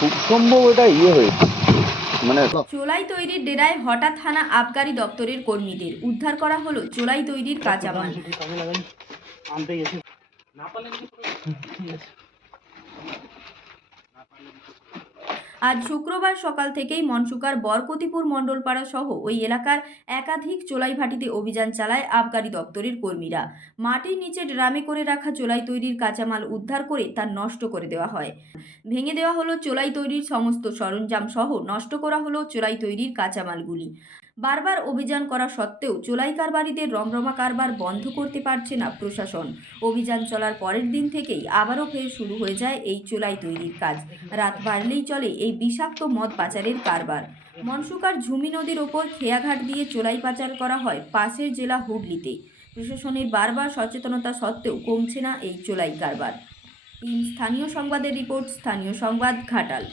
খুব সম্ভব এটা ইয়ে হয়েছে। মানে চোলাই তৈরির ডেরায় হঠাৎ হানা আবগারি দপ্তরের কর্মীদের। উদ্ধার করা হলো চোলাই তৈরির কাঁচামাল। আনতে গেছি। আজ শুক্রবার সকাল থেকেই মনসুকার বরকতিপুর মণ্ডলপাড়া সহ ওই এলাকার একাধিক চোলাই ভাটিতে অভিযান চালায় আবগারি দপ্তরের কর্মীরা। মাটির নিচে ড্রামে করে রাখা চোলাই তৈরির কাঁচামাল উদ্ধার করে তা নষ্ট করে দেওয়া হয়। ভেঙে দেওয়া হলো চোলাই তৈরির সমস্ত সরঞ্জাম সহ নষ্ট করা হলো চোলাই তৈরির কাঁচামালগুলি। বারবার অভিযান করা সত্ত্বেও চোলাই কারবারিদের রমরমা কারবার বন্ধ করতে পারছে না প্রশাসন। অভিযান চলার পরের দিন থেকেই আবারও ফের শুরু হয়ে যায় এই চোলাই তৈরির কাজ। রাত বাড়লেই চলে এই বিষাক্ত মদ পাচারের কারবার। মনসুকার ঝুমি নদীর ওপর খেয়াঘাট দিয়ে চোলাই পাচার করা হয় পাশের জেলা হুগলিতে। প্রশাসনের বারবার সচেতনতা সত্ত্বেও কমছে না এই চোলাই কারবার। স্থানীয় সংবাদের রিপোর্ট, স্থানীয় সংবাদ, ঘাটাল।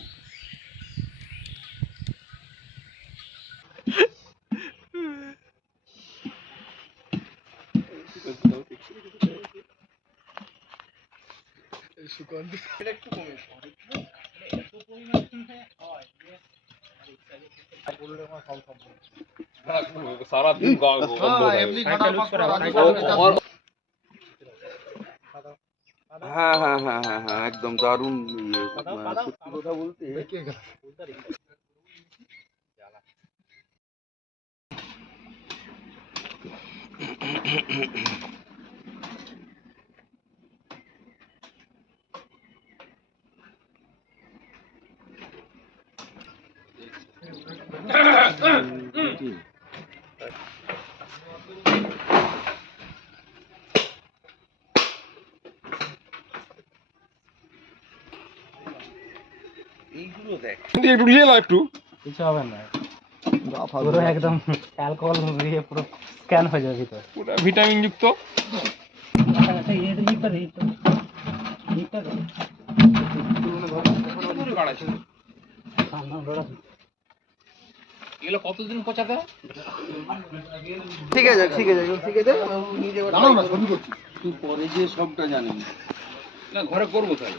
সারাদিন হ্যাঁ হ্যাঁ হ্যাঁ হ্যাঁ হ্যাঁ একদম দারুণ ইয়ে। সত্যি কথা বলতে এইগুলো দেখ। একটু নাও একটু কিছু হবে না। পুরো একদম অ্যালকোহল দিয়ে পুরো স্ক্যান হয়ে যাবে ভিতরে। পুরো ভিটামিন যুক্ত। কতদিন পচাতে ঠিক আছে ঠিক আছে ঠিক আছে। পরে যে সবটা জানেন। না ঘরে করব তাই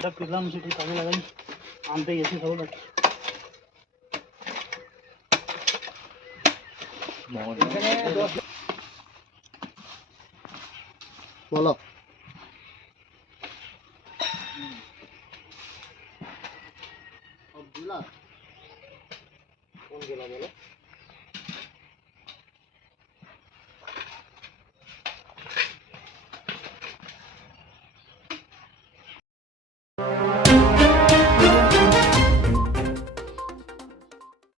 এটা পেলাম সেটি কাজে লাগাই আনতে গেছি সব বলো কোন জেলা বলো